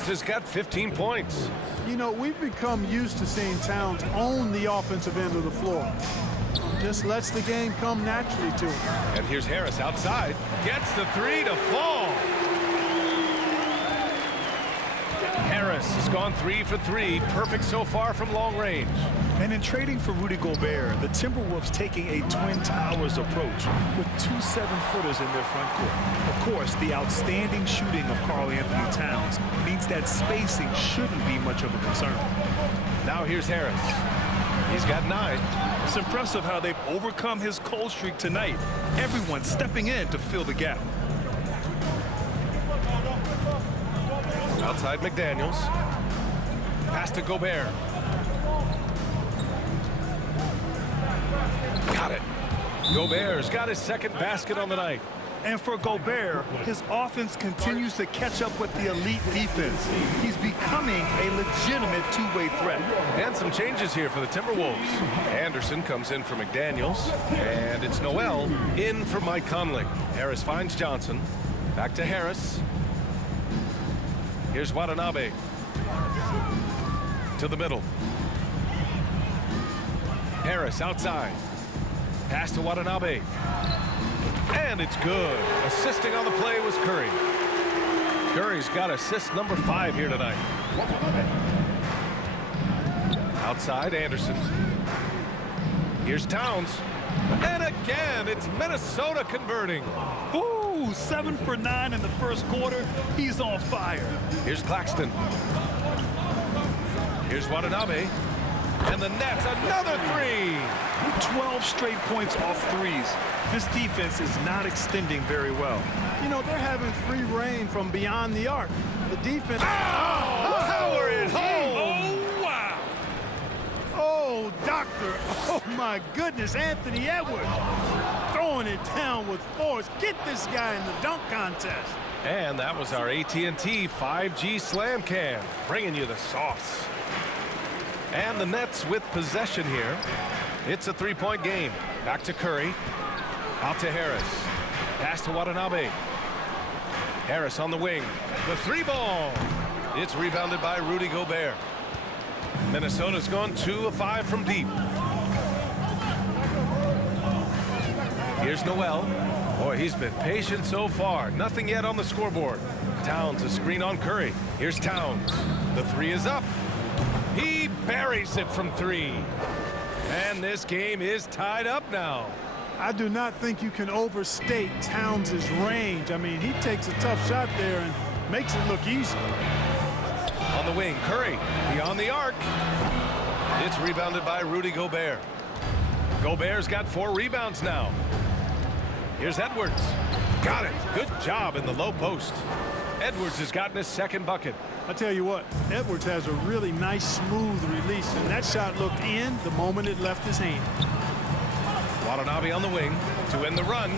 Towns has got 15 points. You know, we've become used to seeing Towns own the offensive end of the floor. Just lets the game come naturally to him. And here's Harris outside. Gets the three to fall. Harris has gone 3 for 3. Perfect so far from long range. And in trading for Rudy Gobert, the Timberwolves taking a Twin Towers approach with 2 7-footers in their front court. Of course, the outstanding shooting of Karl-Anthony Towns means that spacing shouldn't be much of a concern. Now here's Harris. He's got 9. It's impressive how they've overcome his cold streak tonight. Everyone stepping in to fill the gap. Outside McDaniels. Pass to Gobert. Got it. Gobert's got his second basket on the night. And for Gobert, his offense continues to catch up with the elite defense. He's becoming a legitimate two-way threat. And some changes here for the Timberwolves. Anderson comes in for McDaniels. And it's Noel in for Mike Conley. Harris finds Johnson. Back to Harris. Here's Watanabe. To the middle. Harris outside. Pass to Watanabe. And it's good. Assisting on the play was Curry. Curry's got assist number 5 here tonight. Outside Anderson. Here's Towns. And again, it's Minnesota converting. Ooh, 7 for 9 in the first quarter. He's on fire. Here's Claxton. Here's Watanabe. And the Nets, another 3. 12 straight points off threes. This defense is not extending very well. You know, they're having free reign from beyond the arc. The defense... Oh, power it home. Oh, wow. Oh, doctor. Oh, my goodness. Anthony Edwards throwing it down with force. Get this guy in the dunk contest. And that was our AT&T 5G Slam Cam, bringing you the sauce. And the Nets with possession here. It's a 3-point game. Back to Curry. Out to Harris. Pass to Watanabe. Harris on the wing. The 3-ball. It's rebounded by Rudy Gobert. Minnesota's gone 2 of 5 from deep. Here's Noel. Boy, he's been patient so far. Nothing yet on the scoreboard. Towns, a screen on Curry. Here's Towns. The 3 is up. He buries it from 3. And this game is tied up now. I do not think you can overstate Towns' range. I mean, he takes a tough shot there and makes it look easy. On the wing, Curry beyond the arc. It's rebounded by Rudy Gobert. Gobert's got 4 rebounds now. Here's Edwards. Got it. Good job in the low post. Edwards has gotten his second bucket. I tell you what, Edwards has a really nice, smooth release, and that shot looked in the moment it left his hand. Watanabe on the wing to end the run.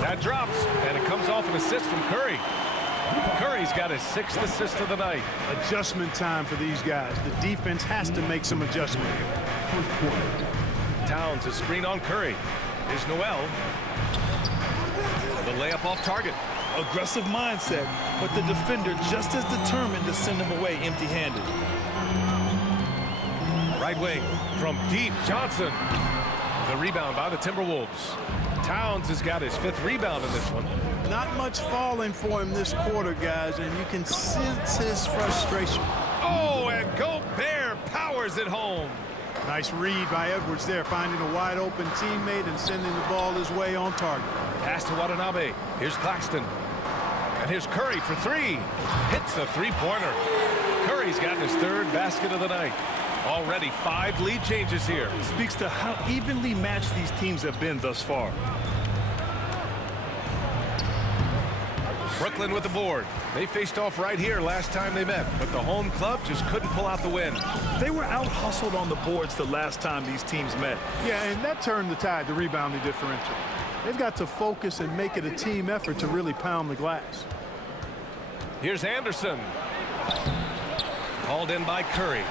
That drops, and it comes off an assist from Curry. Curry's got his 6th assist of the night. Adjustment time for these guys. The defense has to make some adjustment. Towns, a screen on Curry. Here's Noel. The layup off target. Aggressive mindset, but the defender just as determined to send him away empty-handed. Right wing from deep, Johnson. The rebound by the Timberwolves. Towns has got his 5th rebound in this one. Not much falling for him this quarter, guys, and you can sense his frustration. Oh, and Gobert powers it home. Nice read by Edwards there, finding a wide-open teammate and sending the ball his way on target. Pass to Watanabe. Here's Claxton. And here's Curry for 3. Hits a 3-pointer. Curry's gotten his 3rd basket of the night. Already 5 lead changes here. Speaks to how evenly matched these teams have been thus far. Brooklyn with the board. They faced off right here last time they met, but the home club just couldn't pull out the win. They were out-hustled on the boards the last time these teams met. Yeah, and that turned the tide, the rebounding differential. They've got to focus and make it a team effort to really pound the glass. Here's Anderson. Hauled in by Curry.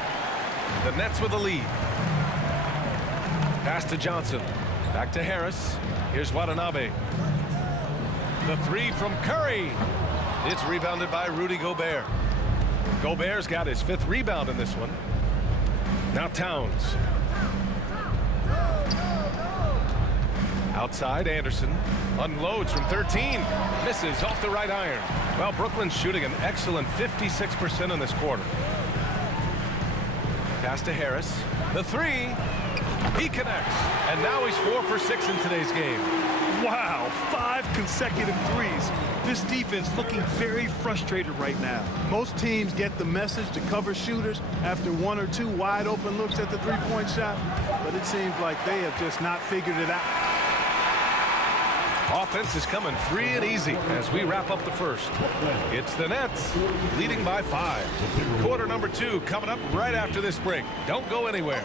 The Nets with the lead. Pass to Johnson. Back to Harris. Here's Watanabe. The 3 from Curry. It's rebounded by Rudy Gobert. Gobert's got his 5th rebound in this one. Now Towns. Outside, Anderson unloads from 13. Misses off the right iron. Well, Brooklyn's shooting an excellent 56% in this quarter. Pass to Harris. The 3. He connects. And now he's 4 for 6 in today's game. Wow, 5 consecutive threes. This defense looking very frustrated right now. Most teams get the message to cover shooters after 1 or 2 wide open looks at the three-point shot, but it seems like they have just not figured it out. Offense is coming free and easy as we wrap up the first. It's the Nets leading by 5. Quarter number 2 coming up right after this break. Don't go anywhere.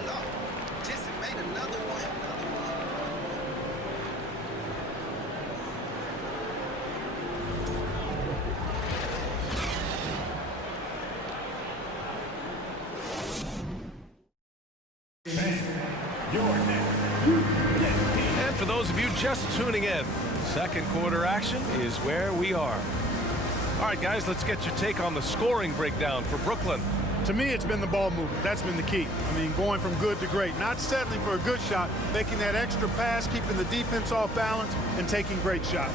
And for those of you just tuning in, second quarter action is where we are. All right, guys, let's get your take on the scoring breakdown for Brooklyn. To me, it's been the ball movement. That's been the key. I mean, going from good to great. Not settling for a good shot, making that extra pass, keeping the defense off balance, and taking great shots.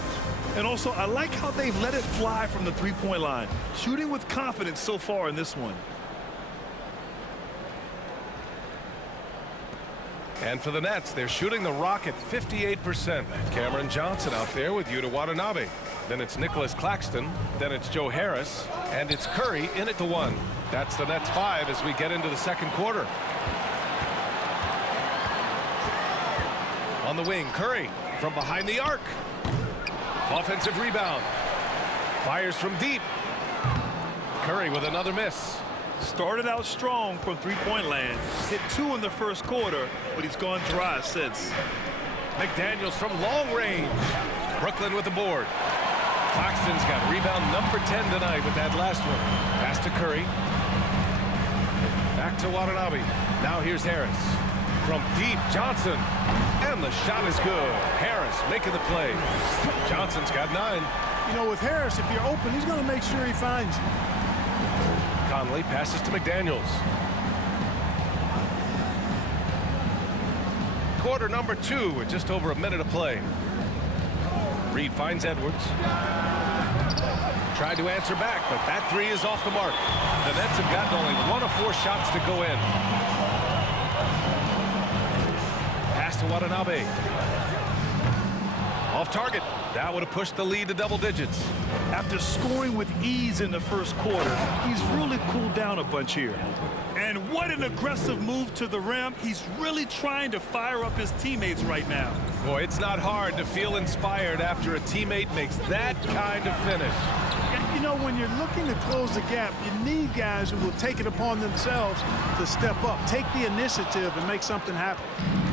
And also, I like how they've let it fly from the three-point line. Shooting with confidence so far in this one. And for the Nets, they're shooting the rock at 58%. Cameron Johnson out there with Yuta Watanabe. Then it's Nicholas Claxton. Then it's Joe Harris. And it's Curry in at the 1. That's the Nets 5 as we get into the second quarter. On the wing, Curry from behind the arc. Offensive rebound. Fires from deep. Curry with another miss. Started out strong from three-point land. Hit 2 in the first quarter, but he's gone dry since. McDaniels from long range. Brooklyn with the board. Claxton's got rebound number 10 tonight with that last one. Pass to Curry. Back to Watanabe. Now here's Harris. From deep, Johnson. And the shot is good. Harris making the play. Johnson's got 9. You know, with Harris, if you're open, he's going to make sure he finds you. Conley passes to McDaniels. Quarter number 2 with just over a minute of play. Reed finds Edwards. Tried to answer back, but that 3 is off the mark. The Nets have gotten only 1 of 4 shots to go in. Pass to Watanabe. Off target. That would have pushed the lead to double digits. After scoring with ease in the first quarter, he's really cooled down a bunch here. And what an aggressive move to the rim. He's really trying to fire up his teammates right now. Boy, it's not hard to feel inspired after a teammate makes that kind of finish. You know, when you're looking to close the gap, you need guys who will take it upon themselves to step up, take the initiative, and make something happen.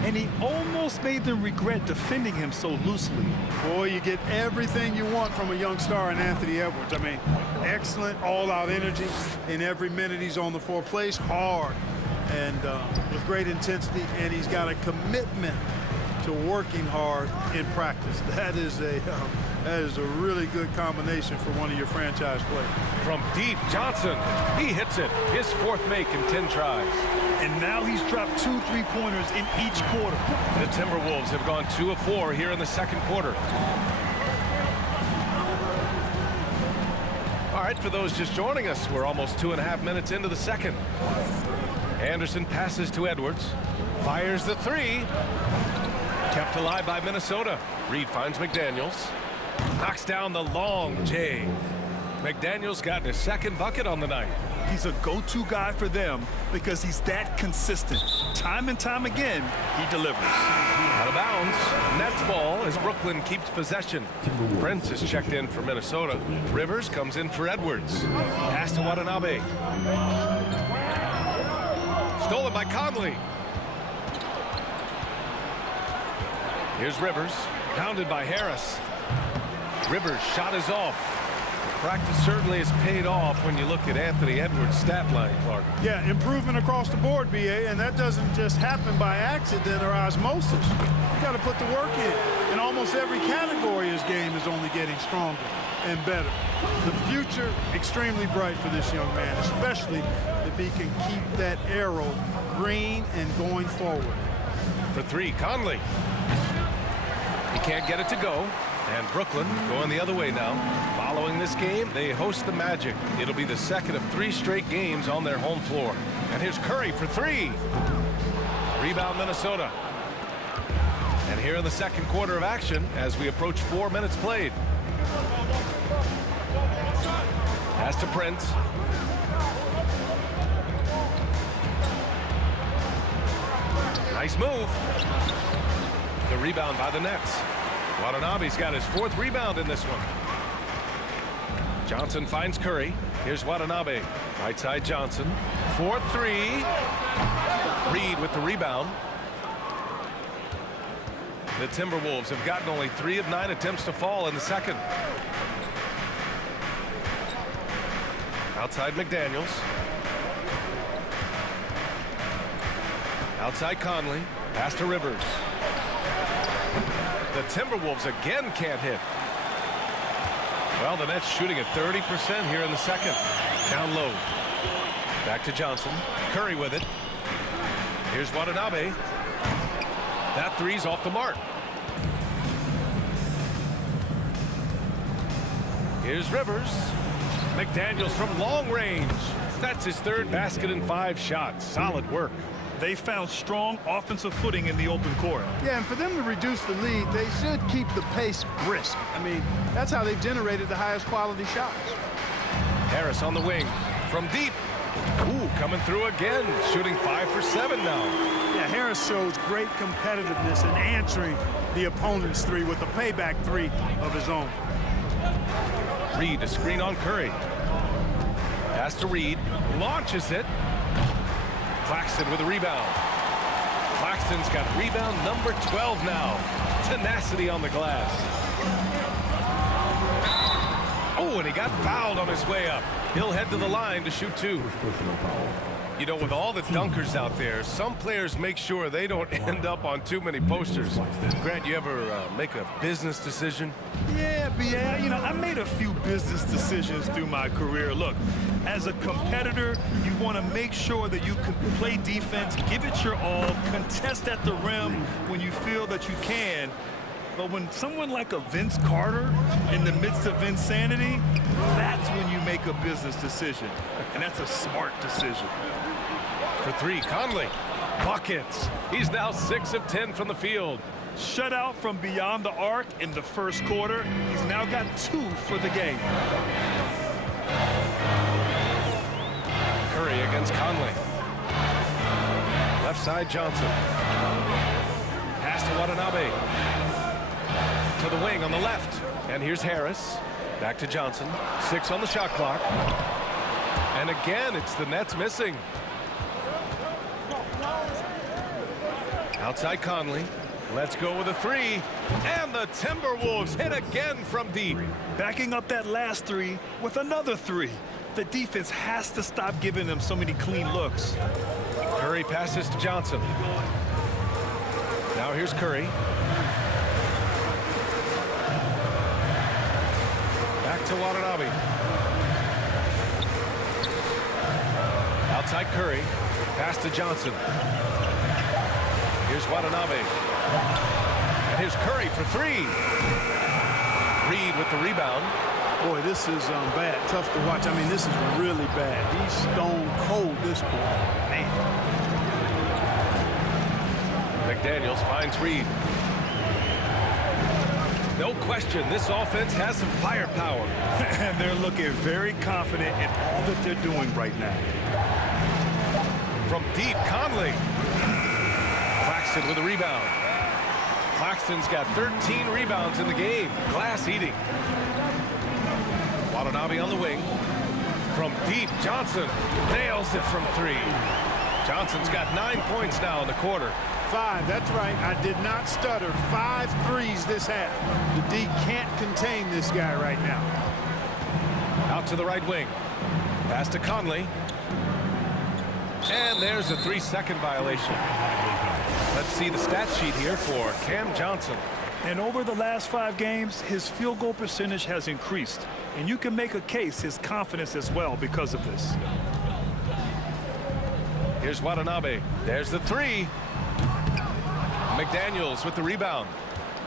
And he almost made them regret defending him so loosely. Boy, you get everything you want from a young star in Anthony Edwards. I mean, excellent all-out energy in every minute he's on the floor. Plays hard and with great intensity, and he's got a commitment to working hard in practice. That is a really good combination for one of your franchise players. From deep, Johnson, he hits it. His 4th make in 10 tries. And now he's dropped 2 3-pointers in each quarter. The Timberwolves have gone 2 of 4 here in the second quarter. All right, for those just joining us, we're almost 2.5 minutes into the second. Anderson passes to Edwards. Fires the 3. Kept alive by Minnesota. Reed finds McDaniels. Knocks down the long J. McDaniels got his 2nd bucket on the night. He's a go-to guy for them because he's that consistent. Time and time again, he delivers. Out of bounds. Nets ball as Brooklyn keeps possession. Prince is checked in for Minnesota. Rivers comes in for Edwards. Pass to Watanabe. Stolen by Conley. Here's Rivers. Pounded by Harris. Rivers' shot is off. Practice certainly has paid off when you look at Anthony Edwards' stat line, Clark. Yeah, improvement across the board, BA, and that doesn't just happen by accident or osmosis. You got to put the work in. In almost every category, his game is only getting stronger. and better. The future extremely bright for this young man, especially if he can keep that arrow green and going forward. For three, Conley. He can't get it to go. And Brooklyn going the other way now. Following this game, they host the Magic. It'll be the second of 3 straight games on their home floor. And here's Curry for 3. Rebound, Minnesota. And here in the second quarter of action as we approach 4 minutes played. Pass to Prince. Nice move. The rebound by the Nets. Watanabe's got his 4th rebound in this one. Johnson finds Curry. Here's Watanabe. Right side Johnson. 4-3. Reed with the rebound. The Timberwolves have gotten only 3 of 9 attempts to fall in the second. Outside McDaniels. Outside Conley. Pass to Rivers. The Timberwolves again can't hit. Well, the Nets shooting at 30% here in the second. Down low. Back to Johnson. Curry with it. Here's Watanabe. That three's off the mark. Here's Rivers. McDaniels from long range. That's his 3rd basket in 5 shots. Solid work. They found strong offensive footing in the open court. Yeah, and for them to reduce the lead, they should keep the pace brisk. I mean, that's how they've generated the highest quality shots. Harris on the wing. From deep. Ooh, coming through again. Shooting 5 for 7 now. Yeah, Harris shows great competitiveness in answering the opponent's 3 with a payback 3 of his own. Reed, a screen on Curry. Pass to Reed. Launches it. Claxton with a rebound. Claxton's got rebound number 12 now. Tenacity on the glass. Oh, and he got fouled on his way up. He'll head to the line to shoot 2. You know, with all the dunkers out there, some players make sure they don't end up on too many posters. Grant, you ever make a business decision? Yeah, you know, I made a few business decisions through my career. Look, as a competitor, you want to make sure that you can play defense, give it your all, contest at the rim when you feel that you can. But when someone like a Vince Carter in the midst of insanity, that's when you make a business decision. And that's a smart decision. For 3, Conley. Buckets. He's now 6 of 10 from the field. Shutout from beyond the arc in the first quarter. He's now got 2 for the game. Curry against Conley. Left side Johnson. Pass to Watanabe. To the wing on the left. And here's Harris. Back to Johnson. 6 on the shot clock. And again, it's the Nets missing. Outside Conley. Let's go with a 3. And the Timberwolves hit again from deep. Backing up that last 3 with another 3. The defense has to stop giving them so many clean looks. Curry passes to Johnson. Now here's Curry. Back to Watanabe. Outside Curry. Pass to Johnson. Here's Watanabe. And here's Curry for 3. Reed with the rebound. Boy, this is bad. Tough to watch. I mean, this is really bad. He's stone cold this quarter. Man. McDaniels finds Reed. No question, this offense has some firepower. And they're looking very confident in all that they're doing right now. From deep, Conley. Claxton with a rebound. Claxton's got 13 rebounds in the game. Glass eating. Watanabe on the wing. From deep, Johnson nails it from 3. Johnson's got 9 points now in the quarter. 5, that's right. I did not stutter. 5 threes this half. The D can't contain this guy right now. Out to the right wing. Pass to Conley. And there's a 3-second violation. Let's see the stat sheet here for Cam Johnson. And over the last 5 games, his field goal percentage has increased. And you can make a case his confidence as well because of this. Here's Watanabe. There's the 3. McDaniels with the rebound.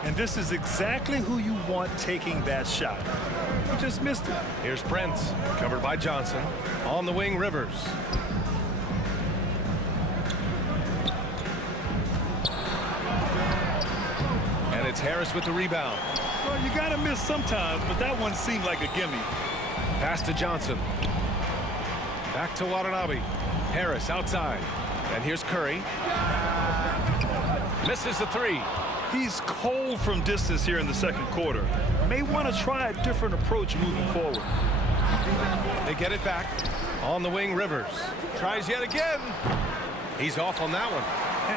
And this is exactly who you want taking that shot. He just missed it. Here's Prince, covered by Johnson. On the wing, Rivers. And it's Harris with the rebound. Well, you got to miss sometimes, but that one seemed like a gimme. Pass to Johnson. Back to Watanabe. Harris outside. And here's Curry. Misses the 3. He's cold from distance here in the second quarter. May want to try a different approach moving forward. They get it back. On the wing, Rivers. Tries yet again. He's off on that one.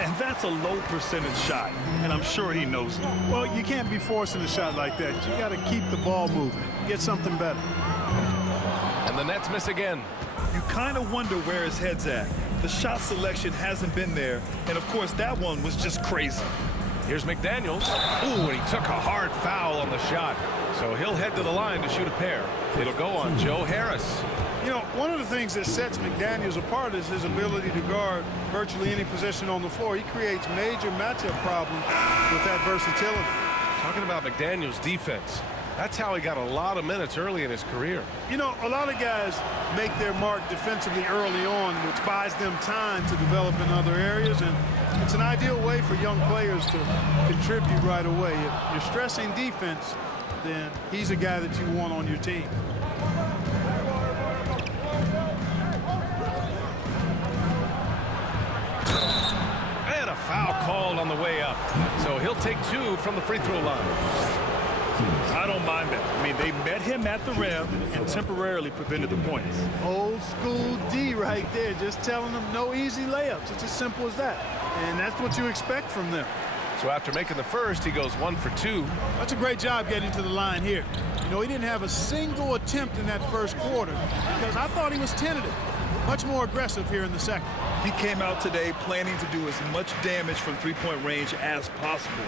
And that's a low percentage shot, and I'm sure he knows it. Well, you can't be forcing a shot like that. You got to keep the ball moving. Get something better. And the Nets miss again. You kind of wonder where his head's at. The shot selection hasn't been there, and of course that one was just crazy. Here's McDaniels. Ooh, and he took a hard foul on the shot. So he'll head to the line to shoot a pair. It'll go on Joe Harris. You know, one of the things that sets McDaniels apart is his ability to guard virtually any position on the floor. He creates major matchup problems with that versatility. Talking about McDaniels' defense, that's how he got a lot of minutes early in his career. You know, a lot of guys make their mark defensively early on, which buys them time to develop in other areas, and it's an ideal way for young players to contribute right away. If you're stressing defense, then he's a guy that you want on your team. And a foul called on the way up. So he'll take 2 from the free throw line. I don't mind that. I mean, they met him at the rim and temporarily prevented the points. Old school D right there, just telling them no easy layups. It's as simple as that. And that's what you expect from them. So after making the first, he goes 1 for 2. That's a great job getting to the line here. You know, he didn't have a single attempt in that first quarter because I thought he was tentative. Much more aggressive here in the second. He came out today planning to do as much damage from three-point range as possible.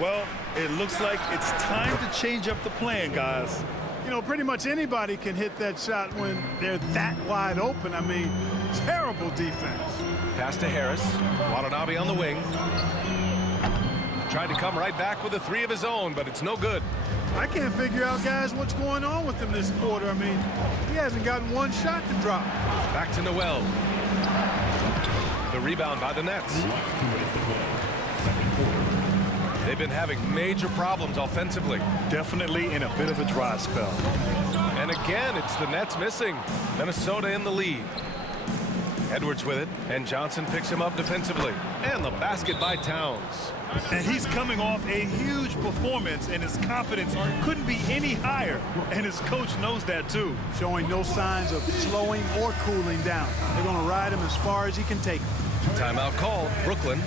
Well, it looks like it's time to change up the plan, guys. You know, pretty much anybody can hit that shot when they're that wide open. I mean, terrible defense. Pass to Harris. Watanabe on the wing. Tried to come right back with a 3 of his own, but it's no good. I can't figure out, guys, what's going on with him this quarter. I mean, he hasn't gotten one shot to drop. Back to Noel. The rebound by the Nets. They've been having major problems offensively. Definitely in a bit of a dry spell. And again, it's the Nets missing. Minnesota in the lead. Edwards with it, and Johnson picks him up defensively. And the basket by Towns. And he's coming off a huge performance, and his confidence couldn't be any higher. And his coach knows that, too. Showing no signs of slowing or cooling down. They're going to ride him as far as he can take him. Timeout called. Brooklyn.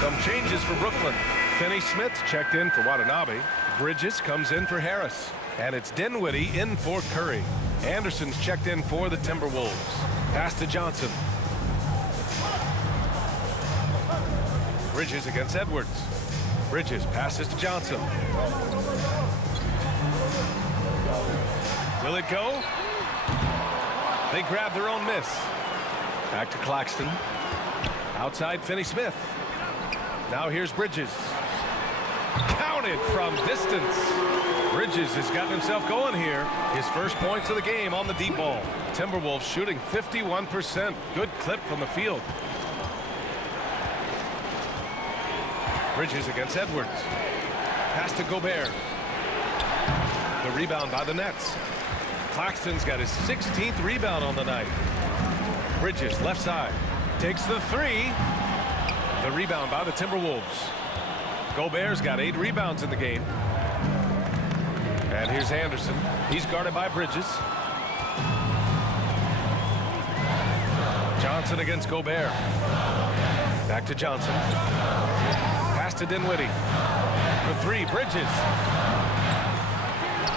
Some changes for Brooklyn. Finney Smith checked in for Watanabe. Bridges comes in for Harris. And it's Dinwiddie in for Curry. Anderson's checked in for the Timberwolves. Pass to Johnson. Bridges against Edwards. Bridges passes to Johnson. Will it go? They grab their own miss. Back to Claxton. Outside Finney Smith. Now here's Bridges. Counted from distance. Bridges has gotten himself going here. His first points of the game on the deep ball. Timberwolves shooting 51%. Good clip from the field. Bridges against Edwards. Pass to Gobert. The rebound by the Nets. Claxton's got his 16th rebound on the night. Bridges left side. Takes the 3. The rebound by the Timberwolves. Gobert's got 8 rebounds in the game. And here's Anderson. He's guarded by Bridges. Johnson against Gobert. Back to Johnson. Pass to Dinwiddie. For three, Bridges.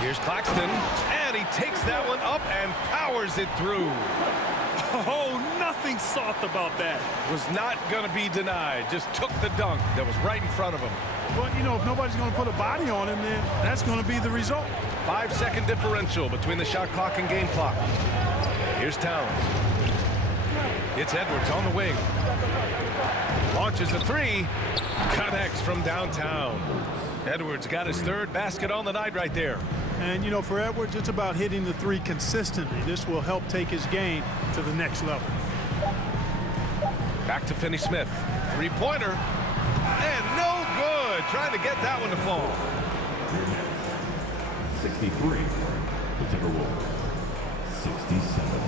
Here's Claxton, and he takes that one up and powers it through. Oh, nothing soft about that. Was not going to be denied. Just took the dunk that was right in front of him. But, you know, if nobody's going to put a body on him, then that's going to be the result. 5-second differential between the shot clock and game clock. Here's Towns. It's Edwards on the wing. Launches a three. Connects from downtown. Edwards got his third basket on the night right there. And, you know, for Edwards, it's about hitting the three consistently. This will help take his game to the next level. Back to Finney-Smith. Three-pointer. And no good. Trying to get that one to fall. 63. The Timberwolves. 67.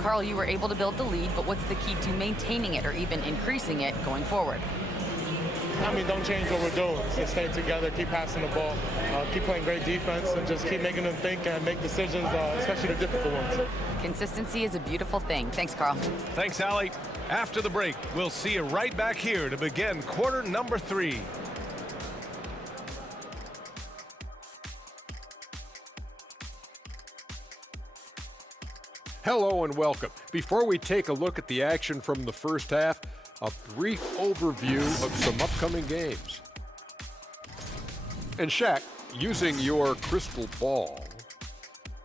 Carl, you were able to build the lead, but what's the key to maintaining it or even increasing it going forward? I mean, don't change what we're doing. Just stay together, keep passing the ball, keep playing great defense, and just keep making them think and make decisions, especially the difficult ones. Consistency is a beautiful thing. Thanks, Carl. Thanks, Allie. After the break, we'll see you right back here to begin quarter number 3. Hello and welcome. Before we take a look at the action from the first half, a brief overview of some upcoming games. And Shaq, using your crystal ball,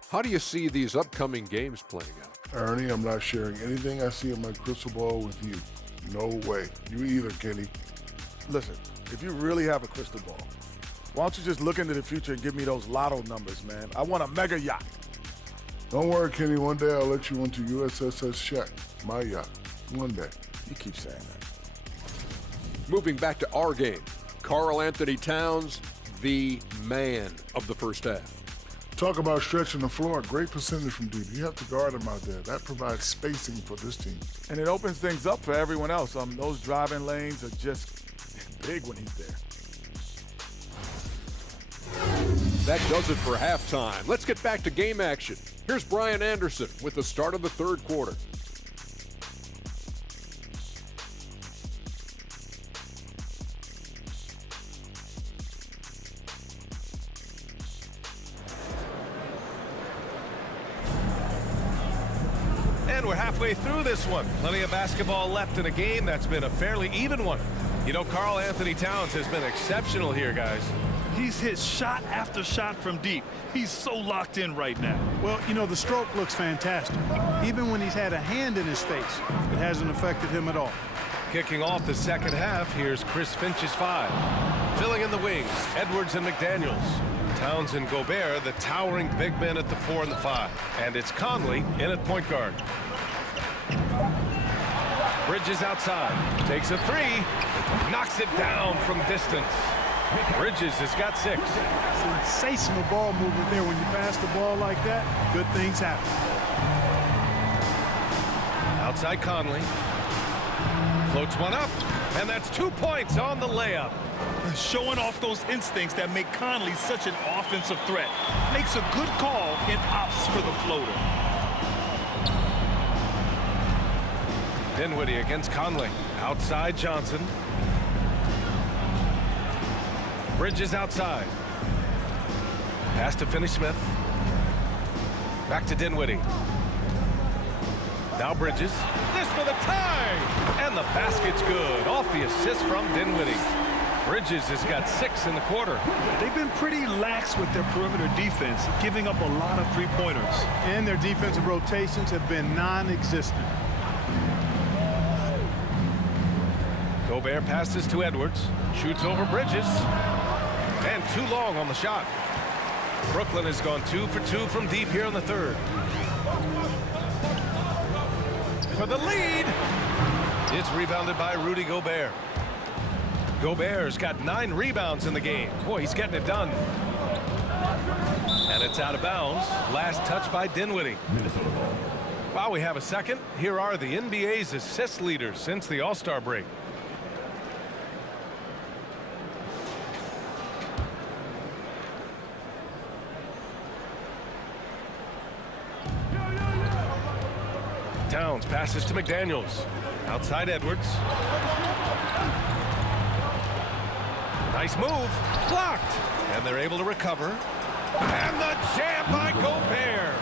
how do you see these upcoming games playing out? Ernie, I'm not sharing anything I see in my crystal ball with you. No way. You either, Kenny. Listen, if you really have a crystal ball, why don't you just look into the future and give me those lotto numbers, man? I want a mega yacht. Don't worry, Kenny. One day I'll let you into USSS Shaq, my yacht. One day. You keep saying that. Moving back to our game, Karl Anthony Towns, the man of the first half. Talk about stretching the floor. Great percentage from deep. You have to guard him out there. That provides spacing for this team. And it opens things up for everyone else. Those driving lanes are just big when he's there. That does it for halftime. Let's get back to game action. Here's Brian Anderson with the start of the third quarter. And we're halfway through this one. Plenty of basketball left in a game that's been a fairly even one. You know, Karl Anthony Towns has been exceptional here, guys. He's hit shot after shot from deep. He's so locked in right now. Well, you know, the stroke looks fantastic. Even when he's had a hand in his face, it hasn't affected him at all. Kicking off the second half, here's Chris Finch's 5. Filling in the wings, Edwards and McDaniels. Towns and Gobert, the towering big men at the 4 and the 5. And it's Conley in at point guard. Bridges outside, takes a 3, knocks it down from distance. Bridges has got 6. Sensational ball movement there. When you pass the ball like that, good things happen. Outside Conley. Floats one up, and that's 2 points on the layup. Showing off those instincts that make Conley such an offensive threat. Makes a good call and opts for the floater. Dinwiddie against Conley. Outside Johnson. Bridges outside. Pass to Finney-Smith. Back to Dinwiddie. Now Bridges. This for the tie! And the basket's good. Off the assist from Dinwiddie. Bridges has got 6 in the quarter. They've been pretty lax with their perimeter defense, giving up a lot of three-pointers. And their defensive rotations have been non-existent. Gobert passes to Edwards. Shoots over Bridges. And too long on the shot. Brooklyn has gone 2 for 2 from deep here in the third. For the lead. It's rebounded by Rudy Gobert. Gobert's got 9 rebounds in the game. Boy, he's getting it done. And it's out of bounds. Last touch by Dinwiddie. While we have a second, here are the NBA's assist leaders since the All-Star break. Towns passes to McDaniels. Outside Edwards. Nice move. Blocked. And they're able to recover. And the jam by Gobert.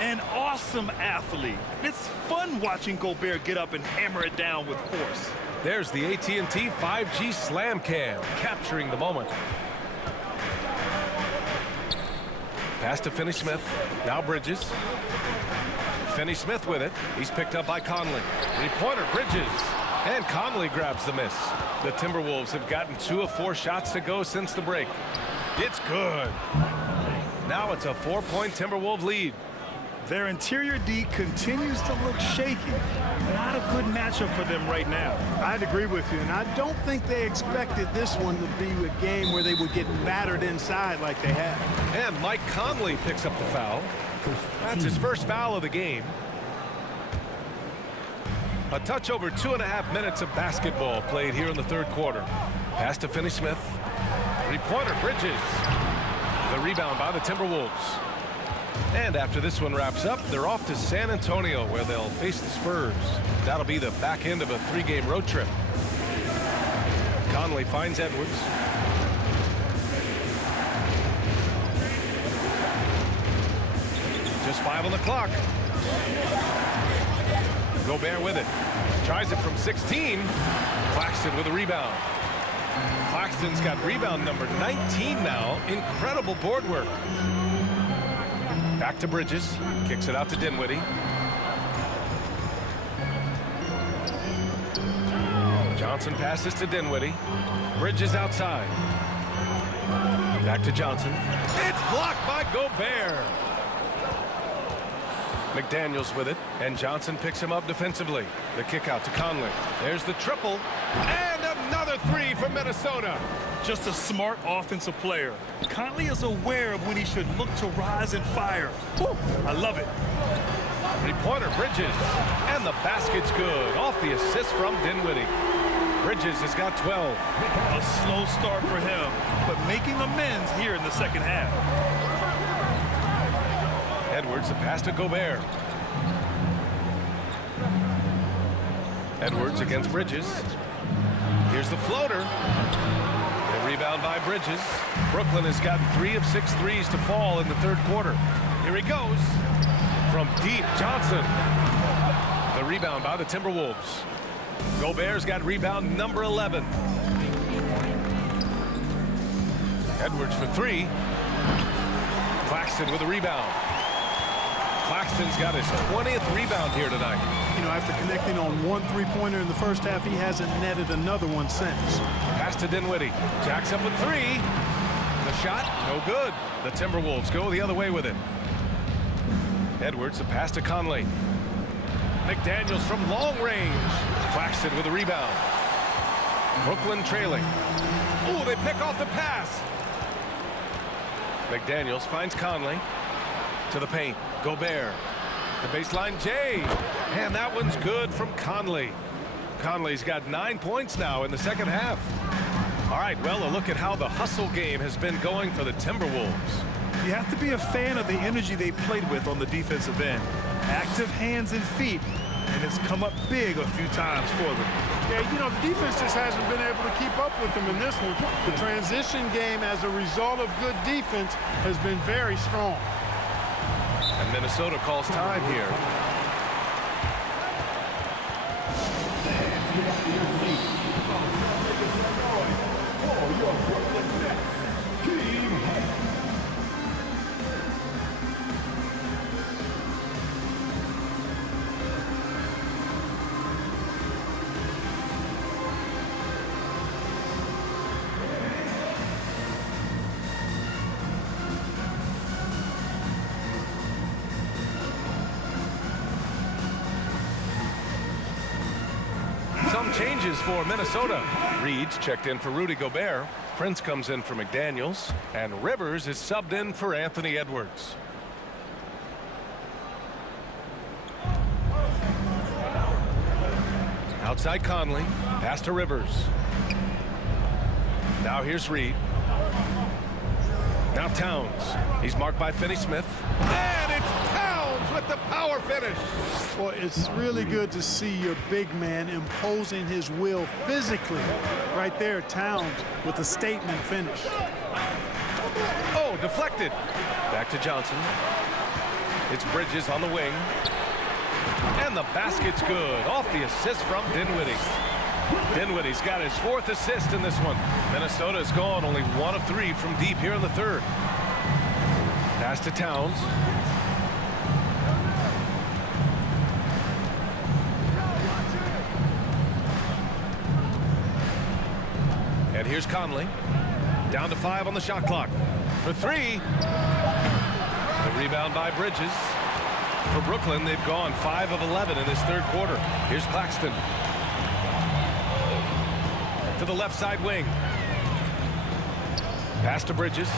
An awesome athlete. It's fun watching Gobert get up and hammer it down with force. There's the AT&T 5G Slam Cam, capturing the moment. Pass to Finney-Smith. Now Bridges. Finney-Smith with it. He's picked up by Conley. Three-pointer, Bridges. And Conley grabs the miss. The Timberwolves have gotten 2 of 4 shots to go since the break. It's good. Now it's a 4-point Timberwolves lead. Their interior D continues to look shaky. Not a good matchup for them right now. I'd agree with you, and I don't think they expected this one to be a game where they would get battered inside like they have. And Mike Conley picks up the foul. That's his first foul of the game. A touch over 2.5 minutes of basketball played here in the third quarter. Pass to Finney-Smith. Three-pointer, Bridges. The rebound by the Timberwolves. And after this one wraps up, they're off to San Antonio, where they'll face the Spurs. That'll be the back end of a 3-game road trip. Conley finds Edwards. Just 5 on the clock. Gobert with it. Tries it from 16. Claxton with a rebound. Claxton's got rebound number 19 now. Incredible board work. Back to Bridges. Kicks it out to Dinwiddie. Johnson passes to Dinwiddie. Bridges outside. Back to Johnson. It's blocked by Gobert. McDaniels with it, and Johnson picks him up defensively. The kick out to Conley. There's the triple, and another 3 for Minnesota. Just a smart offensive player. Conley is aware of when he should look to rise and fire. Woo, I love it. Three-pointer, Bridges, and the basket's good off the assist from Dinwiddie. Bridges has got 12. A slow start for him, but making amends here in the second half. Edwards, the pass to Gobert. Edwards against Bridges. Here's the floater. The rebound by Bridges. Brooklyn has got 3 of 6 threes to fall in the third quarter. Here he goes. From deep, Johnson. The rebound by the Timberwolves. Gobert's got rebound number 11. Edwards for 3. Claxton with a rebound. Claxton's got his 20th rebound here tonight. You know, after connecting on 1 3-pointer in the first half, he hasn't netted another one since. Pass to Dinwiddie. Jacks up with 3. The shot, no good. The Timberwolves go the other way with it. Edwards, the pass to Conley. McDaniels from long range. Claxton with a rebound. Brooklyn trailing. Oh, they pick off the pass. McDaniels finds Conley. To the paint. Gobert. The baseline J. And that one's good from Conley. Conley's got 9 points now in the second half. All right, well, a look at how the hustle game has been going for the Timberwolves. You have to be a fan of the energy they've played with on the defensive end. Active hands and feet, and it's come up big a few times for them. Yeah, you know, the defense just hasn't been able to keep up with them in this one. The transition game, as a result of good defense, has been very strong. And Minnesota calls time here. Some changes for Minnesota. Reed's checked in for Rudy Gobert. Prince comes in for McDaniels. And Rivers is subbed in for Anthony Edwards. Outside Conley. Pass to Rivers. Now here's Reed. Now Towns. He's marked by Finney-Smith. And it's Towns with with the power finish. Well, it's really good to see your big man imposing his will physically. Right there, Towns with a statement finish. Oh, deflected. Back to Johnson. It's Bridges on the wing. And the basket's good. Off the assist from Dinwiddie. Dinwiddie's got his 4th assist in this one. Minnesota's gone only 1 of 3 from deep here in the 3rd. Pass to Towns. And here's Conley. Down to 5 on the shot clock. For 3. The rebound by Bridges. For Brooklyn, they've gone 5 of 11 in this 3rd quarter. Here's Claxton. To the left side wing. Pass to Bridges.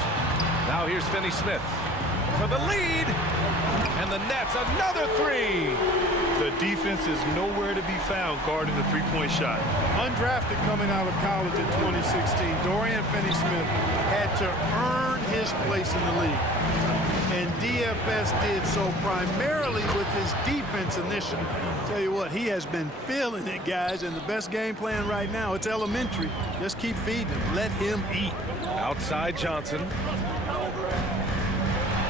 Now here's Finney-Smith for the lead. And the Nets, another 3. The defense is nowhere to be found guarding the three-point shot. Undrafted coming out of college in 2016, Dorian Finney-Smith had to earn his place in the league. And DFS did so primarily with his defense initiative. Tell you what, he has been feeling it, guys, and the best game plan right now, it's elementary. Just keep feeding him. Let him eat. Outside Johnson.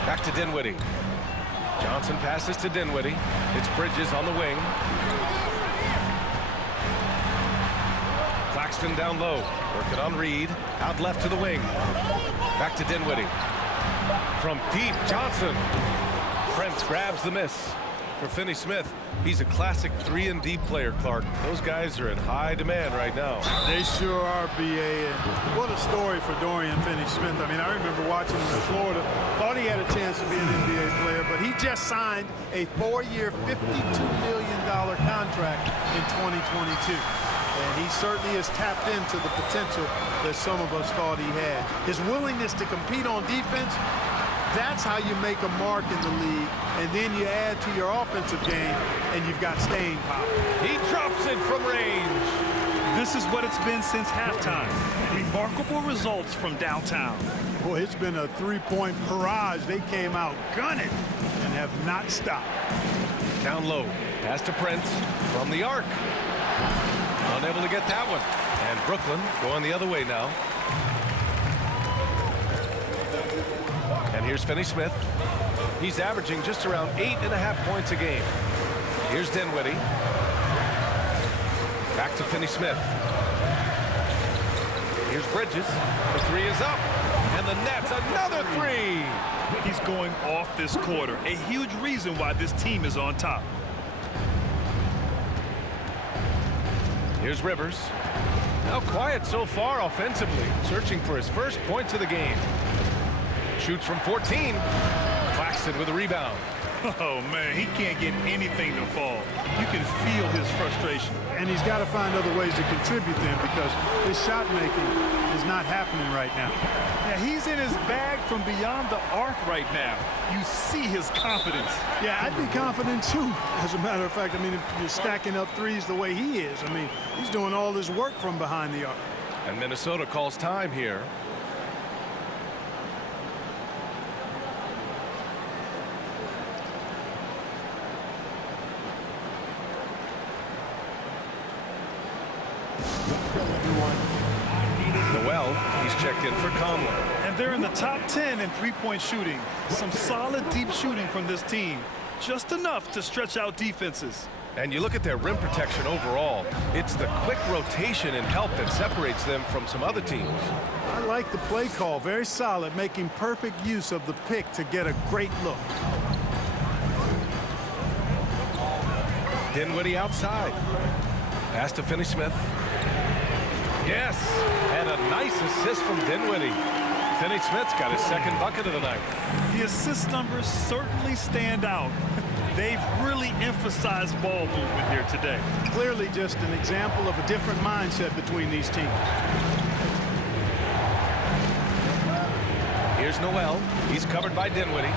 Back to Dinwiddie. Johnson passes to Dinwiddie. It's Bridges on the wing. Claxton down low. Working on Reed. Out left to the wing. Back to Dinwiddie. From deep, Johnson. Prince grabs the miss. For Finney-Smith, he's a classic 3-and-D player, Clark. Those guys are in high demand right now. They sure are, B.A. And what a story for Dorian Finney-Smith. I mean, I remember watching him in Florida. Thought he had a chance to be an NBA player, but he just signed a 4-year, $52 million contract in 2022. And he certainly has tapped into the potential that some of us thought he had. His willingness to compete on defense, that's how you make a mark in the league. And then you add to your offensive game, and you've got staying power. He drops it from range. This is what it's been since halftime. Remarkable results from downtown. Boy, it's been a three-point barrage. They came out gunning and have not stopped. Down low. Pass to Prince from the arc. Unable to get that one. And Brooklyn going the other way now. And here's Finney-Smith. He's averaging just around 8.5 points a game. Here's Dinwiddie. Back to Finney-Smith. Here's Bridges. The 3 is up. And the Nets, another 3. He's going off this quarter. A huge reason why this team is on top. Here's Rivers. Now quiet so far offensively. Searching for his first points of the game. Shoots from 14. Claxton with a rebound. Oh, man, he can't get anything to fall. You can feel his frustration. And he's got to find other ways to contribute then, because his shot making is not happening right now. Yeah, he's in his bag from beyond the arc right now. You see his confidence. Yeah, I'd be confident too. As a matter of fact, I mean, if you're stacking up threes the way he is, I mean, he's doing all his work from behind the arc. And Minnesota calls time here. Noel, he's checked in for Conley. And they're in the top 10 in three-point shooting. Some solid deep shooting from this team. Just enough to stretch out defenses. And you look at their rim protection overall. It's the quick rotation and help that separates them from some other teams. I like the play call. Very solid, making perfect use of the pick to get a great look. Dinwiddie outside. Pass to Finney-Smith. Yes, and a nice assist from Dinwiddie. Finney-Smith's got his second bucket of the night. The assist numbers certainly stand out. They've really emphasized ball movement here today. Clearly just an example of a different mindset between these teams. Here's Noel. He's covered by Dinwiddie.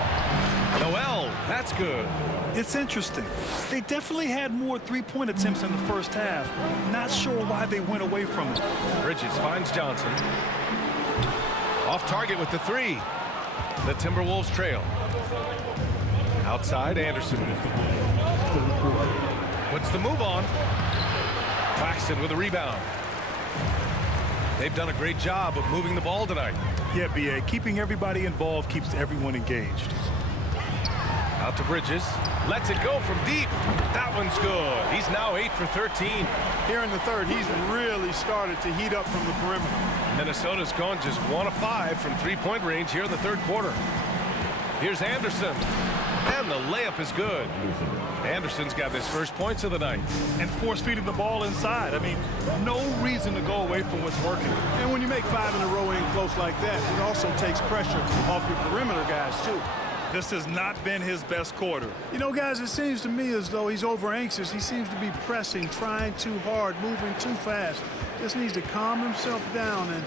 Noel, that's good. It's interesting. They definitely had more three-point attempts in the first half. Not sure why they went away from it. Bridges finds Johnson. Off target with the 3. The Timberwolves trail. Outside, Anderson. Puts the move on. Claxton with a rebound. They've done a great job of moving the ball tonight. Yeah, B.A. Keeping everybody involved keeps everyone engaged. Out to Bridges. Lets it go from deep. That one's good. He's now 8 for 13. Here in the third, he's really started to heat up from the perimeter. Minnesota's gone just 1 of 5 from three-point range here in the third quarter. Here's Anderson. And the layup is good. Anderson's got his first points of the night. And force-feeding the ball inside. I mean, no reason to go away from what's working. And when you make 5 in a row in close like that, it also takes pressure off your perimeter guys, too. This has not been his best quarter. You know, guys, it seems to me as though he's over-anxious. He seems to be pressing, trying too hard, moving too fast. Just needs to calm himself down and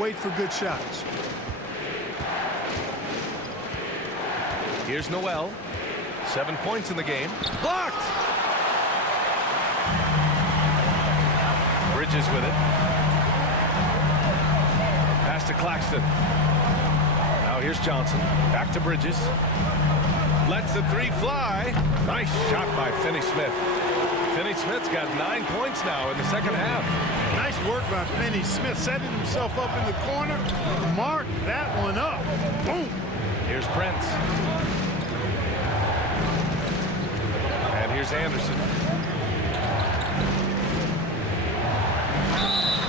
wait for good shots. Here's Noel. 7 points in the game. Blocked! Bridges with it. Pass to Claxton. Now here's Johnson. Back to Bridges. Lets the three fly. Nice shot by Finney-Smith. Finney-Smith's got 9 points now in the second half. Nice work by Finney-Smith, setting himself up in the corner. Mark that one up. Boom! Here's Prince. And here's Anderson.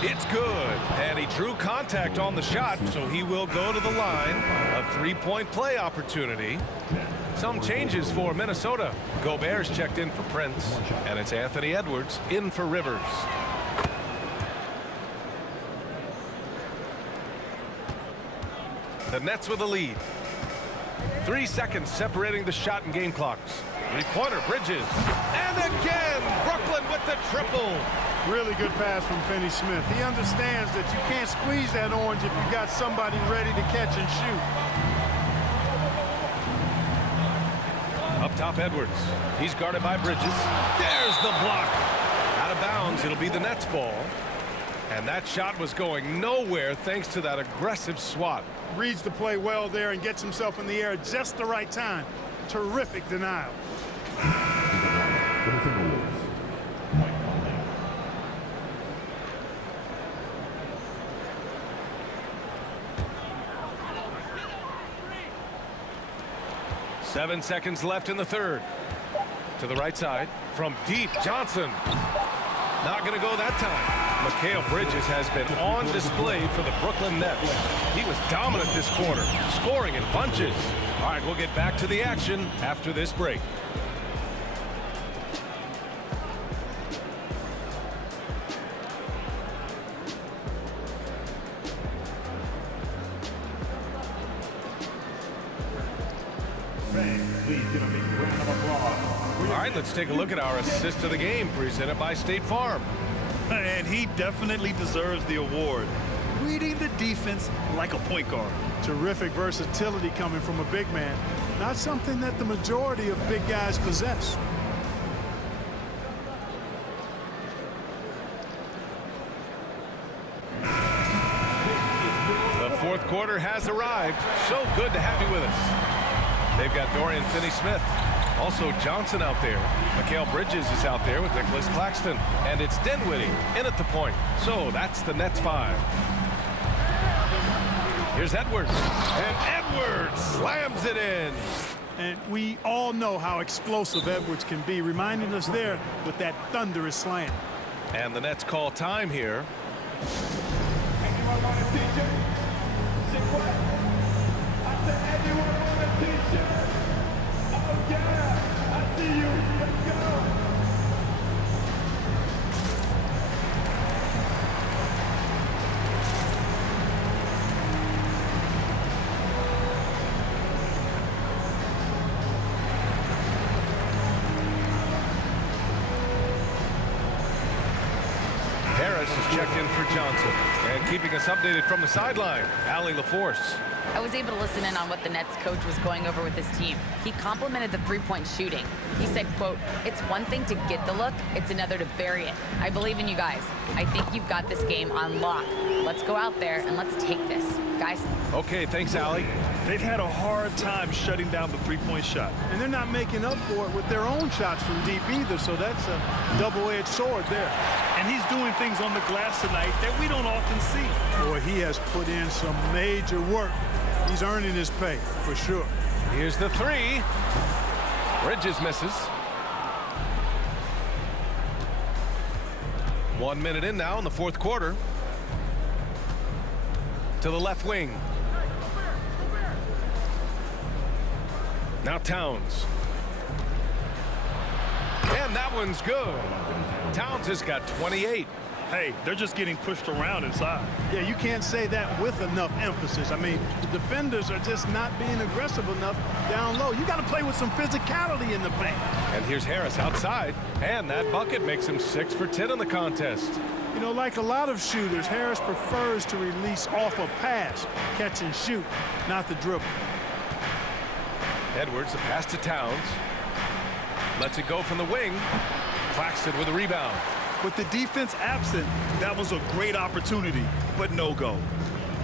It's good. And he drew contact on the shot, so he will go to the line. A three-point play opportunity. Some changes for Minnesota. Gobert's checked in for Prince, and it's Anthony Edwards in for Rivers. The Nets with a lead. 3 seconds separating the shot and game clocks. Three-pointer, Bridges. And again, Brooklyn with the triple. Really good pass from Finney-Smith. He understands that you can't squeeze that orange if you got somebody ready to catch and shoot. Up top, Edwards. He's guarded by Bridges. There's the block. Out of bounds, it'll be the Nets ball. And that shot was going nowhere thanks to that aggressive swat. Reads the play well there and gets himself in the air at just the right time. Terrific denial. For the Timberwolves. 7 seconds left in the third. To the right side. From deep, Johnson. Not going to go that time. Mikal Bridges has been on display for the Brooklyn Nets. He was dominant this quarter, scoring in bunches. All right, we'll get back to the action after this break. All right, let's take a look at our assist of the game presented by State Farm. And he definitely deserves the award. Reading the defense like a point guard. Terrific versatility coming from a big man. Not something that the majority of big guys possess. The fourth quarter has arrived. So good to have you with us. They've got Dorian Finney-Smith. Also Johnson out there. Mikal Bridges is out there with Nicholas Claxton. And it's Dinwiddie in at the point. So that's the Nets 5. Here's Edwards. And Edwards slams it in. And we all know how explosive Edwards can be, reminding us there with that thunderous slam. And the Nets call time here. Anyone want a t-shirt? Say what? I said anyone want a t-shirt? Oh yeah, I see you. Let's go. Harris is checked in for Johnson. And keeping us updated from the sideline, Allie LaForce. I was able to listen in on what the Nets coach was going over with his team. He complimented the three-point shooting. He said, quote, "It's one thing to get the look, it's another to bury it. I believe in you guys. I think you've got this game on lock. Let's go out there and let's take this, guys." Okay, thanks, Allie. They've had a hard time shutting down the three-point shot. And they're not making up for it with their own shots from deep either, so that's a double-edged sword there. And he's doing things on the glass tonight that we don't often see. Boy, he has put in some major work. He's earning his pay, for sure. Here's the three. Bridges misses. 1 minute in now in the fourth quarter. To the left wing. Now Towns. And that one's good. Towns has got 28. Hey, they're just getting pushed around inside. Yeah, you can't say that with enough emphasis. I mean, the defenders are just not being aggressive enough down low. You got to play with some physicality in the paint. And here's Harris outside. And that bucket makes him 6 for 10 in the contest. You know, like a lot of shooters, Harris prefers to release off a pass, catch and shoot, not the dribble. Edwards, the pass to Towns. Lets it go from the wing. Claxton with a rebound. With the defense absent, that was a great opportunity, but no go.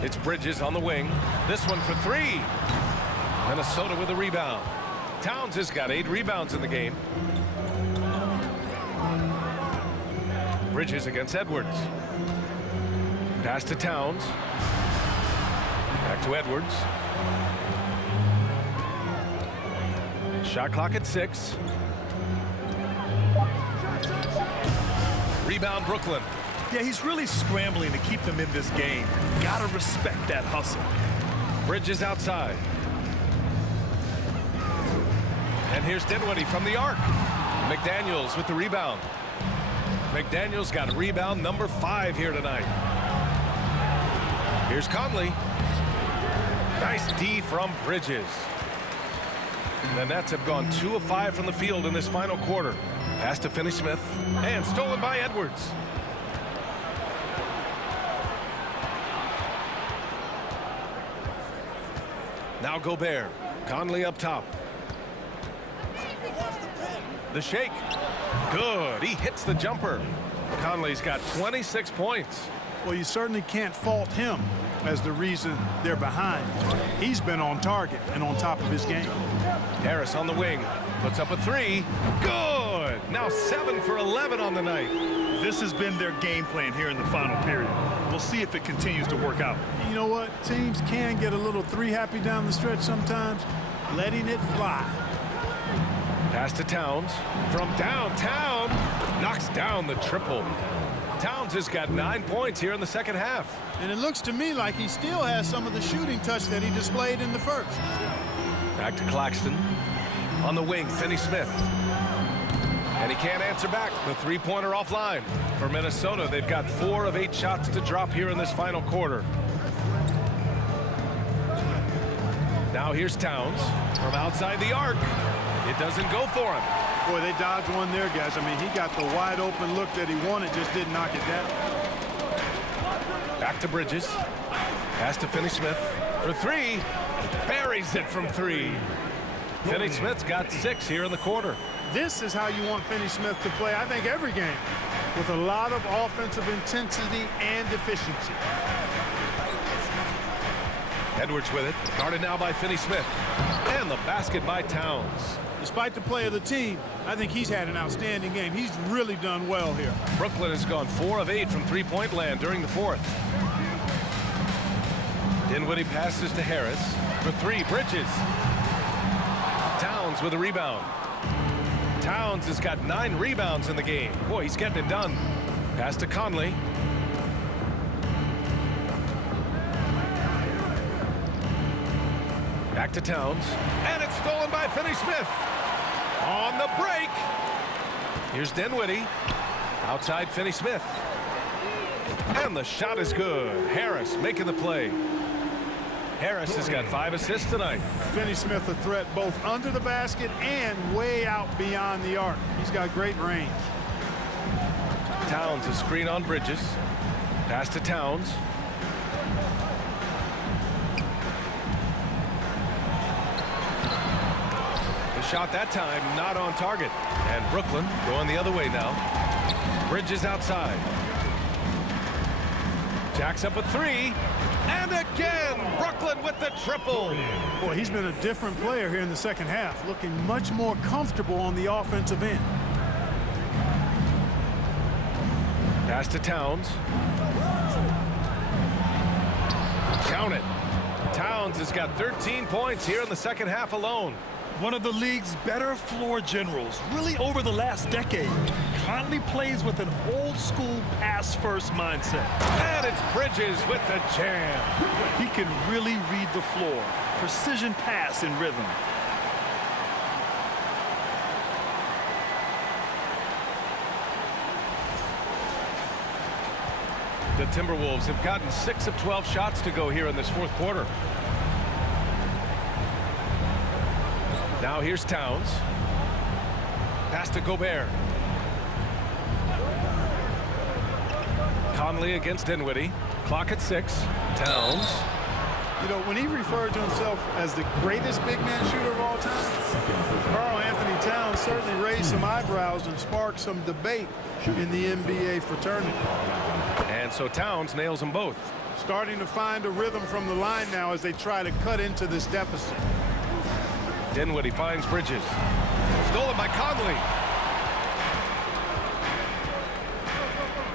It's Bridges on the wing. This one for three. Minnesota with a rebound. Towns has got 8 rebounds in the game. Bridges against Edwards. Pass to Towns. Back to Edwards. Shot clock at 6. Rebound Brooklyn. Yeah, he's really scrambling to keep them in this game. Gotta respect that hustle. Bridges outside. And here's Dinwiddie from the arc. McDaniels with the rebound. McDaniels got rebound number 5 here tonight. Here's Conley. Nice D from Bridges. The Nets have gone 2 of 5 from the field in this final quarter. Pass to Finney-Smith, and stolen by Edwards. Now Gobert. Conley up top. The shake. Good. He hits the jumper. Conley's got 26 points. Well, you certainly can't fault him as the reason they're behind. He's been on target and on top of his game. Harris on the wing. Puts up a 3. Good. Now 7 for 11 on the night. This has been their game plan here in the final period. We'll see if it continues to work out. You know what? Teams can get a little 3 happy down the stretch sometimes. Letting it fly. Pass to Towns. From downtown. Knocks down the triple. Towns has got 9 points here in the second half. And it looks to me like he still has some of the shooting touch that he displayed in the first. Back to Claxton. On the wing, Finney-Smith. And he can't answer back. The three-pointer offline. For Minnesota, they've got 4 of 8 shots to drop here in this final quarter. Now here's Towns from outside the arc. It doesn't go for him. Boy, they dodged one there, guys. I mean, he got the wide open look that he wanted, just didn't knock it down. Back to Bridges. Pass to Finney-Smith for 3. Buries it from 3. Finney-Smith's got 6 here in the quarter. This is how you want Finney-Smith to play, I think, every game, with a lot of offensive intensity and efficiency. Edwards with it. Guarded now by Finney-Smith. And the basket by Towns. Despite the play of the team, I think he's had an outstanding game. He's really done well here. Brooklyn has gone 4 of 8 from three-point land during the fourth. Dinwiddie passes to Harris for 3. Bridges. Towns with a rebound. Towns has got 9 rebounds in the game. Boy, he's getting it done. Pass to Conley. Back to Towns. And it's stolen by Finney-Smith. On the break. Here's Dinwiddie. Outside Finney-Smith. And the shot is good. Harris making the play. Harris has got 5 assists tonight. Finney-Smith a threat both under the basket and way out beyond the arc. He's got great range. Towns, a screen on Bridges. Pass to Towns. The shot that time not on target. And Brooklyn going the other way now. Bridges outside. Jacks up a three. And again, Brooklyn with the triple. Boy, he's been a different player here in the second half, looking much more comfortable on the offensive end. Pass to Towns. Count it. Towns has got 13 points here in the second half alone. One of the league's better floor generals, really over the last decade. Conley plays with an old-school pass-first mindset. And it's Bridges with the jam. He can really read the floor. Precision pass in rhythm. The Timberwolves have gotten 6 of 12 shots to go here in this fourth quarter. Now here's Towns. Pass to Gobert. Conley against Dinwiddie. Clock at 6. Towns. You know, when he referred to himself as the greatest big man shooter of all time, Karl Anthony Towns certainly raised some eyebrows and sparked some debate in the NBA fraternity. And so Towns nails them both. Starting to find a rhythm from the line now as they try to cut into this deficit. Dinwiddie finds Bridges. Stolen by Conley.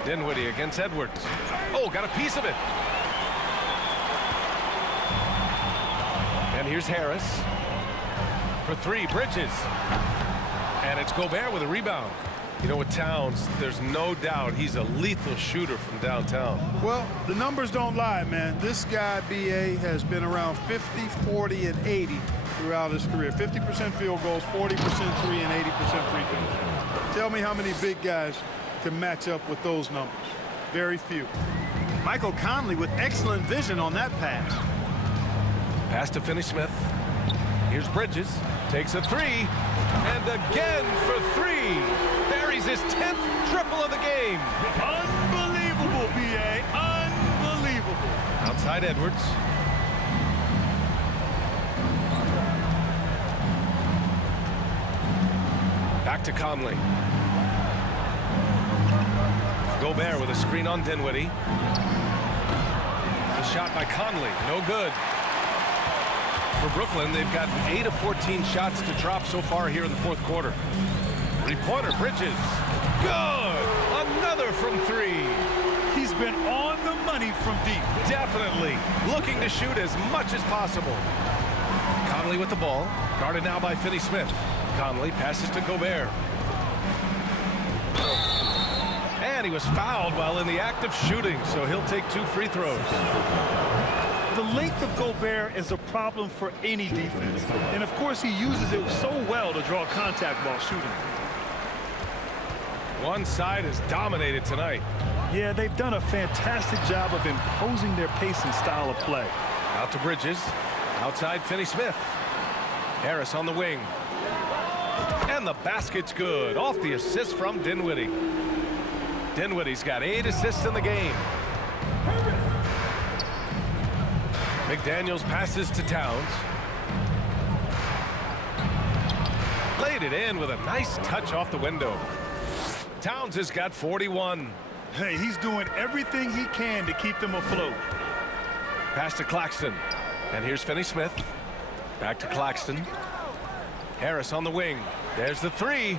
Dinwiddie against Edwards. Oh, got a piece of it. And here's Harris. For three, Bridges. And it's Gobert with a rebound. You know, with Towns, there's no doubt he's a lethal shooter from downtown. Well, the numbers don't lie, man. This guy, B.A., has been around 50, 40, and 80 throughout his career. 50% field goals, 40% three, and 80% free throws. Tell me how many big guys can match up with those numbers. Very few. Michael Conley with excellent vision on that pass. Pass to Finney-Smith. Here's Bridges. Takes a three. And again for three. Buries his 10th triple of the game. Unbelievable, B.A. Unbelievable. Outside Edwards. Back to Conley. Gobert with a screen on Dinwiddie. The shot by Conley, no good. For Brooklyn, they've gotten 8 of 14 shots to drop so far here in the fourth quarter. Three-pointer, Bridges. Good! Another from three. He's been on the money from deep. Definitely looking to shoot as much as possible. Conley with the ball. Guarded now by Finney-Smith. Conley passes to Gobert. And he was fouled while in the act of shooting, so he'll take 2 free throws. The length of Gobert is a problem for any defense. And of course, he uses it so well to draw contact while shooting. One side is dominated tonight. Yeah, they've done a fantastic job of imposing their pace and style of play. Out to Bridges. Outside Finney-Smith. Harris on the wing. And the basket's good. Off the assist from Dinwiddie. Dinwiddie's got 8 assists in the game. McDaniels passes to Towns. Laid it in with a nice touch off the window. Towns has got 41. Hey, he's doing everything he can to keep them afloat. Pass to Claxton. And here's Finney-Smith. Back to Claxton. Harris on the wing. There's the three.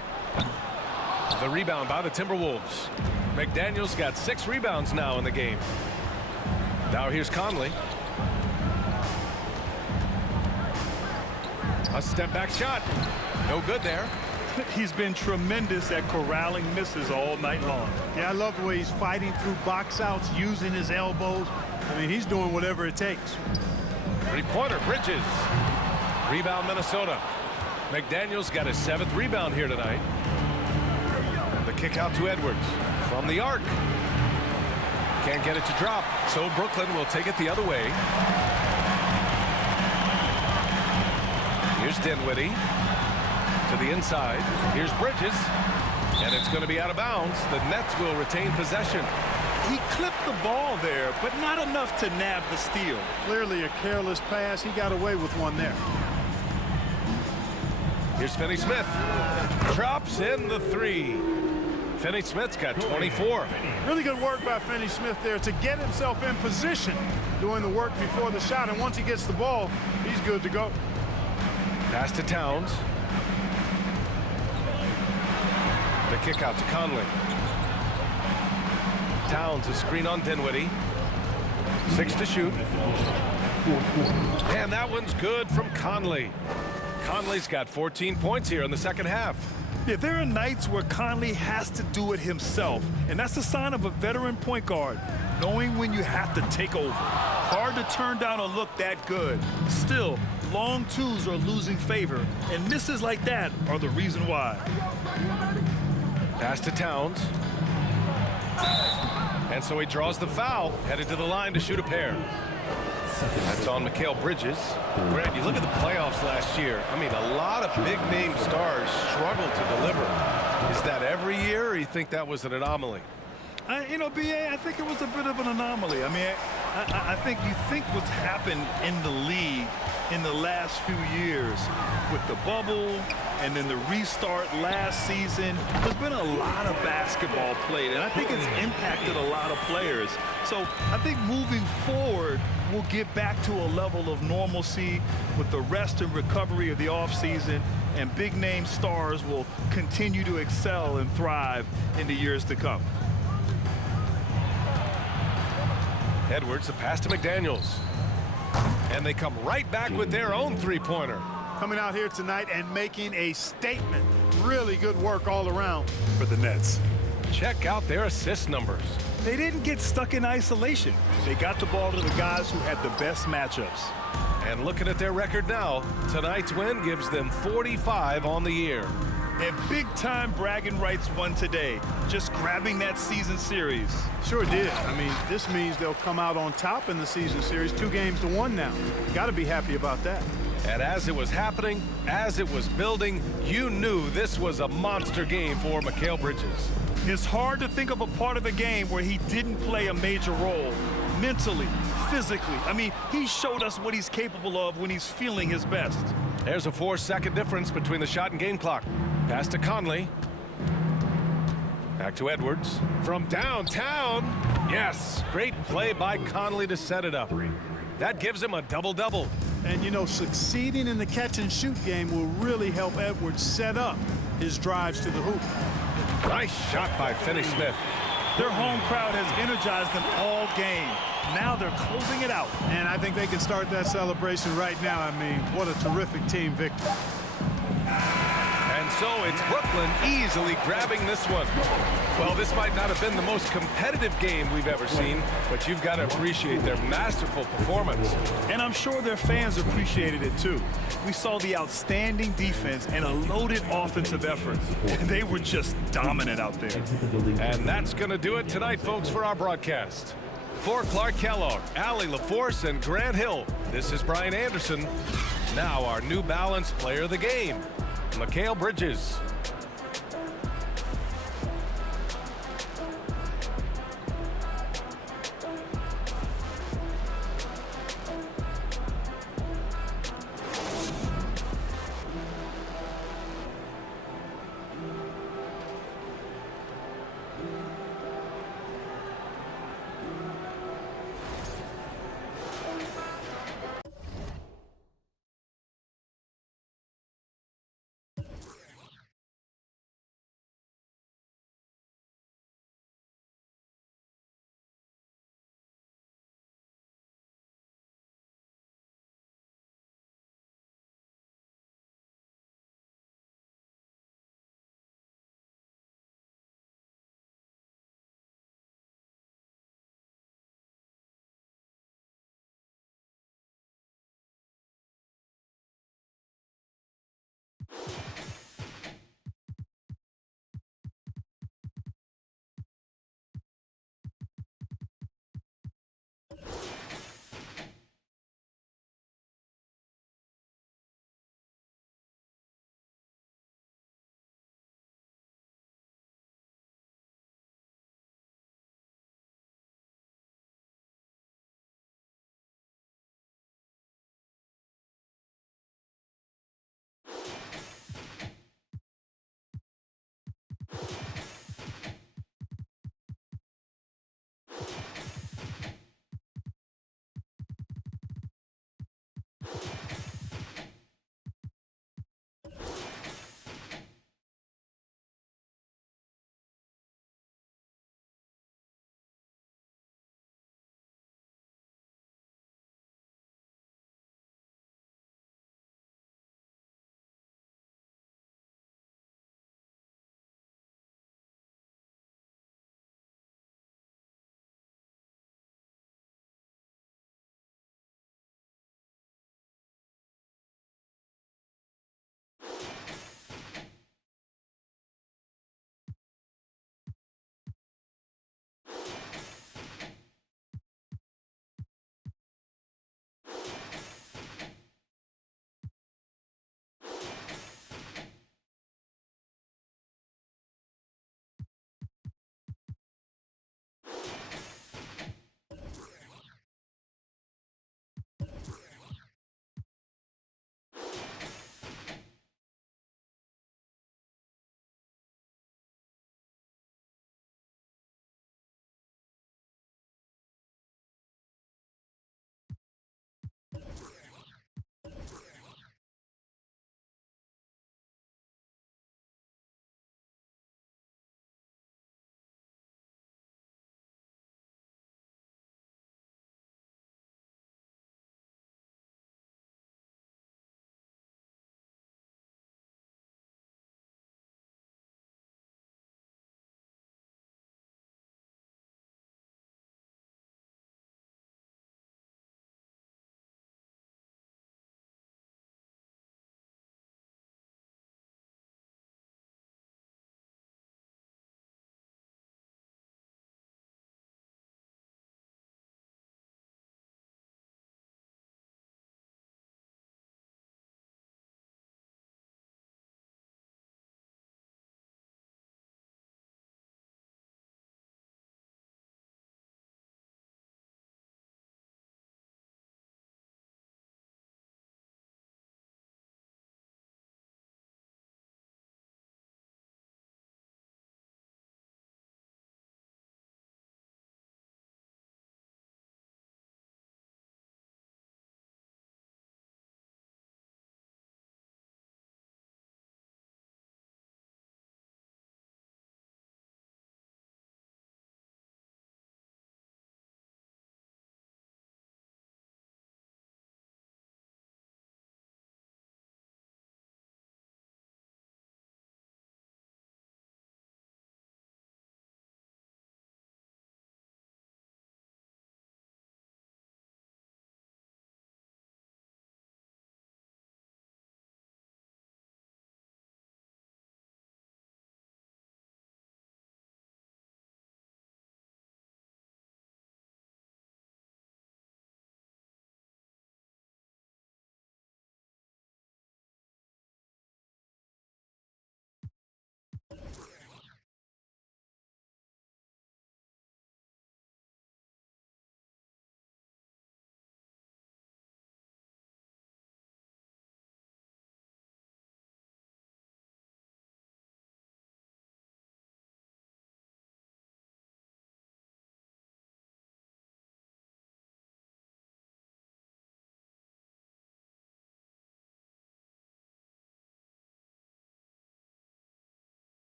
The rebound by the Timberwolves. McDaniels got 6 rebounds now in the game. Now here's Conley. A step back shot. No good there. He's been tremendous at corralling misses all night long. Yeah, I love the way he's fighting through box outs, using his elbows. I mean, he's doing whatever it takes. Three-pointer, Bridges. Rebound, Minnesota. McDaniels got his 7th rebound here tonight. The kick out to Edwards from the arc. Can't get it to drop, so Brooklyn will take it the other way. Here's Dinwiddie to the inside. Here's Bridges, and it's going to be out of bounds. The Nets will retain possession. He clipped the ball there, but not enough to nab the steal. Clearly a careless pass. He got away with one there. Here's Finney-Smith. Drops in the three. Finney-Smith's got 24. Really good work by Finney-Smith there to get himself in position, doing the work before the shot. And once he gets the ball, he's good to go. Pass to Towns. The kick out to Conley. Towns, a screen on Dinwiddie. 6 to shoot. And that one's good from Conley. Conley's got 14 points here in the second half. Yeah, there are nights where Conley has to do it himself, and that's the sign of a veteran point guard, knowing when you have to take over. Hard to turn down a look that good. Still, long twos are losing favor, and misses like that are the reason why. Pass to Towns. And so he draws the foul, headed to the line to shoot a pair. That's on Mikal Bridges. Grant, you look at the playoffs last year. I mean, a lot of big-name stars struggled to deliver. Is that every year, or you think that was an anomaly? You know, B.A., I think it was a bit of an anomaly. I mean, I think you think what's happened in the league in the last few years with the bubble and then the restart last season, there's been a lot of basketball played, and I think it's impacted a lot of players. So I think moving forward, we'll get back to a level of normalcy with the rest and recovery of the offseason, and big-name stars will continue to excel and thrive in the years to come. Edwards, a pass to McDaniels. And they come right back with their own three-pointer. Coming out here tonight and making a statement. Really good work all around For the Nets. Check out their assist numbers. They didn't get stuck in isolation. They got the ball to the guys who had the best matchups. And looking at their record now, tonight's win gives them 45 on the year. And big-time bragging rights won today, just grabbing that season series. Sure did. I mean, this means they'll come out on top in the season series, 2-1 now. Got to be happy about that. And as it was happening, as it was building, you knew this was a monster game for Mikal Bridges. It's hard to think of a part of the game where he didn't play a major role, mentally, physically. I mean, he showed us what he's capable of when he's feeling his best. There's a 4-second difference between the shot and game clock. Pass to Conley. Back to Edwards. From downtown. Yes, great play by Conley to set it up. That gives him a double-double. And, you know, succeeding in the catch-and-shoot game will really help Edwards set up his drives to the hoop. Nice shot by Finney-Smith. Their home crowd has energized them all game. Now they're closing it out. And I think they can start that celebration right now. I mean, what a terrific team victory. And so it's Brooklyn easily grabbing this one. Well, this might not have been the most competitive game we've ever seen, but you've got to appreciate their masterful performance. And I'm sure their fans appreciated it too. We saw the outstanding defense and a loaded offensive effort. And they were just dominant out there. And that's going to do it tonight, folks, for our broadcast. For Clark Kellogg, Allie LaForce, and Grant Hill, this is Brian Anderson. Now our New Balance player of the game, Mikal Bridges.